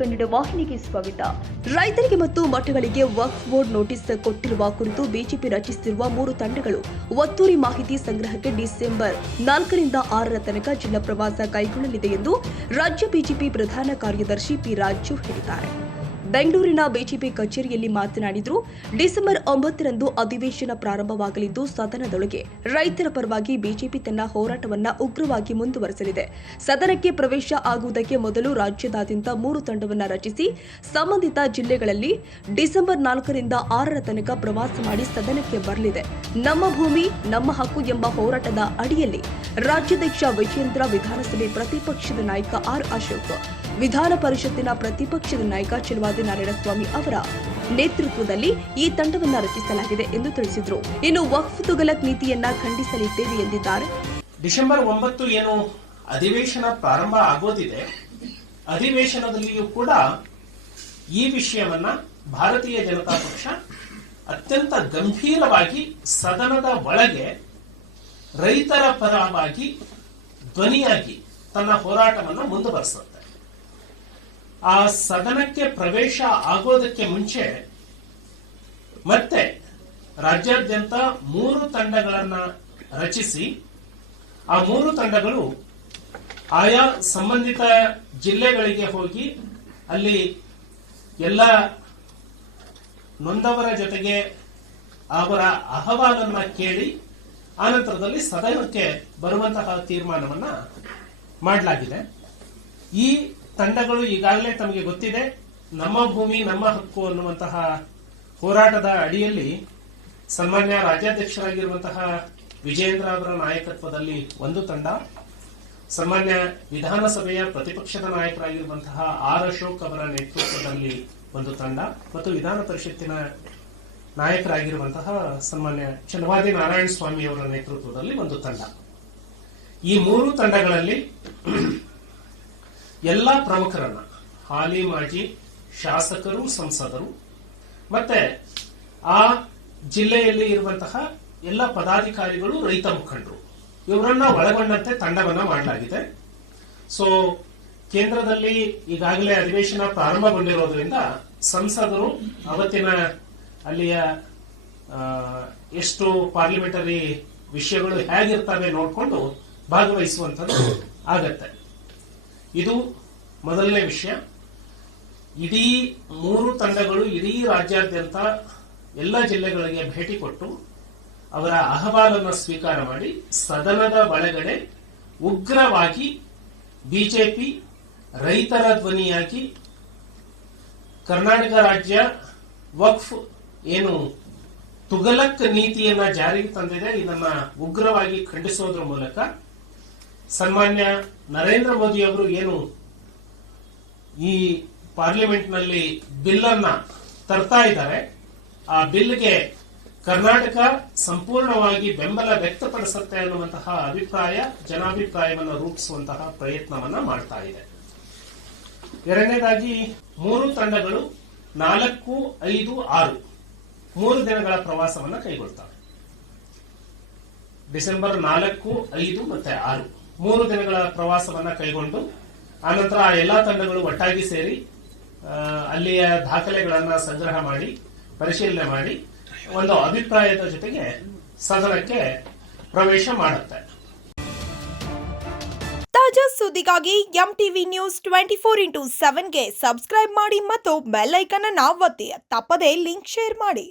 ಕನ್ನಡ ವಾಹಿನಿಗೆ ಸ್ವಾಗತ. ರೈತರಿಗೆ ಮತ್ತು ಮಠಗಳಿಗೆ ವಕ್ಫ್ ಬೋರ್ಡ್ ನೋಟಿಸ್ ಕೊಟ್ಟಿರುವ ಕುರಿತು ಬಿಜೆಪಿ ರಚಿಸಿರುವ 3 ತಂಡಗಳು ಒತ್ತುವರಿ ಮಾಹಿತಿ ಸಂಗ್ರಹಕ್ಕೆ ಡಿಸೆಂಬರ್ 4ರಿಂದ 6ರ ತನಕ ಜಿಲ್ಲಾ ಪ್ರವಾಸ ಕೈಗೊಳ್ಳಲಿದೆ ಎಂದು ರಾಜ್ಯ ಬಿಜೆಪಿ ಪ್ರಧಾನ ಕಾರ್ಯದರ್ಶಿ ಪಿ ರಾಜು ಹೇಳಿದ್ದಾರೆ. ಬೆಂಗಳೂರಿನ ಬಿಜೆಪಿ ಕಚೇರಿಯಲ್ಲಿ ಮಾತನಾಡಿದರು. ಡಿಸೆಂಬರ್ 9ರಂದು ಅಧಿವೇಶನ ಪ್ರಾರಂಭವಾಗಲಿದ್ದು, ಸದನದೊಳಗೆ ರೈತರ ಪರವಾಗಿ ಬಿಜೆಪಿ ತನ್ನ ಹೋರಾಟವನ್ನು ಉಗ್ರವಾಗಿ ಮುಂದುವರೆಸಲಿದೆ. ಸದನಕ್ಕೆ ಪ್ರವೇಶ ಆಗುವುದಕ್ಕೆ ಮೊದಲು ರಾಜ್ಯದಾದ್ಯಂತ 3 ತಂಡವನ್ನು ರಚಿಸಿ ಸಂಬಂಧಿತ ಜಿಲ್ಲೆಗಳಲ್ಲಿ ಡಿಸೆಂಬರ್ 4ರಿಂದ 6ರ ತನಕ ಪ್ರವಾಸ ಮಾಡಿ ಸದನಕ್ಕೆ ಬರಲಿದೆ. ನಮ್ಮ ಭೂಮಿ ನಮ್ಮ ಹಕ್ಕು ಎಂಬ ಹೋರಾಟದ ಅಡಿಯಲ್ಲಿ ರಾಜ್ಯಾಧ್ಯಕ್ಷ ವಿಜೇಂದ್ರ, ವಿಧಾನಸಭೆ ಪ್ರತಿಪಕ್ಷದ ನಾಯಕ ಆರ್ ಅಶೋಕ್, ವಿಧಾನ ಪರಿಷತ್ತಿನ ಪ್ರತಿಪಕ್ಷದ ನಾಯಕ ಚಲವಾದಿ ನಾರಾಯಣಸ್ವಾಮಿ ಅವರ ನೇತೃತ್ವದಲ್ಲಿ ಈ ತಂಡವನ್ನು ರಚಿಸಲಾಗಿದೆ ಎಂದು ತಿಳಿಸಿದರು. ಇನ್ನು ವಕ್ಫ್ ತುಗಲಕ್ ನೀತಿಯನ್ನ ಖಂಡಿಸಲಿದ್ದೇವೆ ಎಂದಿದ್ದಾರೆ. ಡಿಸೆಂಬರ್ 9 ಏನು ಅಧಿವೇಶನ ಪ್ರಾರಂಭ ಆಗೋದಿದೆ, ಅಧಿವೇಶನದಲ್ಲಿಯೂ ಕೂಡ ಈ ವಿಷಯವನ್ನ ಭಾರತೀಯ ಜನತಾ ಪಕ್ಷ ಅತ್ಯಂತ ಗಂಭೀರವಾಗಿ ಸದನದ ಒಳಗೆ ರೈತರ ಪರವಾಗಿ ಧ್ವನಿಯಾಗಿ ತನ್ನ ಹೋರಾಟವನ್ನು ಮುಂದುವರಿಸುತ್ತೆ. ಆ ಸದನಕ್ಕೆ ಪ್ರವೇಶ ಆಗೋದಕ್ಕೆ ಮುಂಚೆ ಮತ್ತೆ ರಾಜ್ಯಾದ್ಯಂತ 3 ತಂಡಗಳನ್ನ ರಚಿಸಿ ಆ 3 ತಂಡಗಳು ಆಯಾ ಸಂಬಂಧಿತ ಜಿಲ್ಲೆಗಳಿಗೆ ಹೋಗಿ ಅಲ್ಲಿ ಎಲ್ಲ ನೊಂದವರ ಜೊತೆಗೆ ಅವರ ಅಹವಾಲನ್ನ ಕೇಳಿ ಆನಂತರದಲ್ಲಿ ಸದನಕ್ಕೆ ಬರುವಂತಹ ತೀರ್ಮಾನವನ್ನ ಮಾಡಲಾಗಿದೆ. ಈ ತಂಡಗಳು ಈಗಾಗಲೇ ತಮಗೆ ಗೊತ್ತಿದೆ, ನಮ್ಮ ಭೂಮಿ ನಮ್ಮ ಹಕ್ಕು ಅನ್ನುವಂತಹ ಹೋರಾಟದ ಅಡಿಯಲ್ಲಿ ಸನ್ಮಾನ್ಯ ರಾಜ್ಯಾಧ್ಯಕ್ಷರಾಗಿರುವಂತಹ ವಿಜೇಂದ್ರ ಅವರ ನಾಯಕತ್ವದಲ್ಲಿ ಒಂದು ತಂಡ, ಸನ್ಮಾನ್ಯ ವಿಧಾನಸಭೆಯ ಪ್ರತಿಪಕ್ಷದ ನಾಯಕರಾಗಿರುವಂತಹ ಆರ್ ಅಶೋಕ್ ಅವರ ನೇತೃತ್ವದಲ್ಲಿ ಒಂದು ತಂಡ ಮತ್ತು ವಿಧಾನ ಪರಿಷತ್ತಿನ ನಾಯಕರಾಗಿರುವಂತಹ ಸನ್ಮಾನ್ಯ ಚಲವಾದಿ ನಾರಾಯಣಸ್ವಾಮಿ ಅವರ ನೇತೃತ್ವದಲ್ಲಿ ಒಂದು ತಂಡ. ಈ 3 ತಂಡಗಳಲ್ಲಿ ಎಲ್ಲ ಪ್ರಮುಖರನ್ನ, ಹಾಲಿ ಮಾಜಿ ಶಾಸಕರು, ಸಂಸದರು ಮತ್ತೆ ಆ ಜಿಲ್ಲೆಯಲ್ಲಿ ಇರುವಂತಹ ಎಲ್ಲ ಪದಾಧಿಕಾರಿಗಳು, ರೈತ ಮುಖಂಡರು ಇವರನ್ನ ಒಳಗೊಂಡಂತೆ ತಂಡವನ್ನ ಮಾಡಲಾಗಿದೆ. ಸೊ ಕೇಂದ್ರದಲ್ಲಿ ಈಗಾಗಲೇ ಅಧಿವೇಶನ ಪ್ರಾರಂಭಗೊಂಡಿರೋದ್ರಿಂದ ಸಂಸದರು ಅವತ್ತಿನ ಅಲ್ಲಿಯ ಎಷ್ಟು ಪಾರ್ಲಿಮೆಂಟರಿ ವಿಷಯಗಳು ಹೇಗಿರ್ತವೆ ನೋಡಿಕೊಂಡು ಭಾಗವಹಿಸುವಂಥದ್ದು ಆಗತ್ತೆ. ಇದು ಮೊದಲನೇ ವಿಷಯ. ಇಡೀ 3 ತಂಡಗಳು ಇಡೀ ರಾಜ್ಯಾದ್ಯಂತ ಎಲ್ಲ ಜಿಲ್ಲೆಗಳಿಗೆ ಭೇಟಿ ಕೊಟ್ಟು ಅವರ ಅಹವಾಲನ್ನು ಸ್ವೀಕಾರ ಮಾಡಿ ಸದನದ ಒಳಗಡೆ ಉಗ್ರವಾಗಿ ಬಿಜೆಪಿ ರೈತರ ಧ್ವನಿಯಾಗಿ ಕರ್ನಾಟಕ ರಾಜ್ಯ ವಕ್ಫ್ ಏನು ತುಗಲಕ್ ನೀತಿಯನ್ನ ಜಾರಿಗೆ ತಂದಿದೆ, ಇದನ್ನ ಉಗ್ರವಾಗಿ ಖಂಡಿಸೋದ್ರ ಮೂಲಕ ಸನ್ಮಾನ್ಯ ನರೇಂದ್ರ ಮೋದಿ ಅವರು ಏನು ಈ ಪಾರ್ಲಿಮೆಂಟ್ ನಲ್ಲಿ ಬಿಲ್ ಅನ್ನ ತರ್ತಾ ಇದ್ದಾರೆ, ಆ ಬಿಲ್ಗೆ ಕರ್ನಾಟಕ ಸಂಪೂರ್ಣವಾಗಿ ಬೆಂಬಲ ವ್ಯಕ್ತಪಡಿಸುತ್ತೆ ಅನ್ನುವಂತಹ ಅಭಿಪ್ರಾಯ, ಜನಾಭಿಪ್ರಾಯವನ್ನು ರೂಪಿಸುವಂತಹ ಪ್ರಯತ್ನವನ್ನ ಮಾಡ್ತಾ ಇದೆ. ಎರಡನೇದಾಗಿ 3 ತಂಡಗಳು 4, 5, 6 3 ದಿನಗಳ ಪ್ರವಾಸವನ್ನ ಕೈಗೊಳ್ತವೆ. ಡಿಸೆಂಬರ್ 4, 5 ಮತ್ತೆ 6 3 ದಿನಗಳ ಪ್ರವಾಸವನ್ನ ಕೈಗೊಂಡು ಆನಂತರ ಆ ಎಲ್ಲಾ ತಂಡಗಳು ಒಟ್ಟಾಗಿ ಸೇರಿ ಅಲ್ಲಿಯ ದಾಖಲೆಗಳನ್ನ ಸಂಗ್ರಹ ಮಾಡಿ ಪರಿಶೀಲನೆ ಮಾಡಿ ಒಂದು ಅಭಿಪ್ರಾಯದ ಜೊತೆಗೆ ಸದನಕ್ಕೆ ಪ್ರವೇಶ ಮಾಡುತ್ತೆ. ತಾಜಾ ಸುದ್ದಿಗಾಗಿ ಎಂಟಿವಿ ನ್ಯೂಸ್ 24x7ಗೆ ಸಬ್ಸ್ಕ್ರೈಬ್ ಮಾಡಿ ಮತ್ತು ಬೆಲ್ ಐಕಾನ್ ಅನ್ನು ಒತ್ತಿ. ತಪ್ಪದೇ ಲಿಂಕ್ ಶೇರ್ ಮಾಡಿ.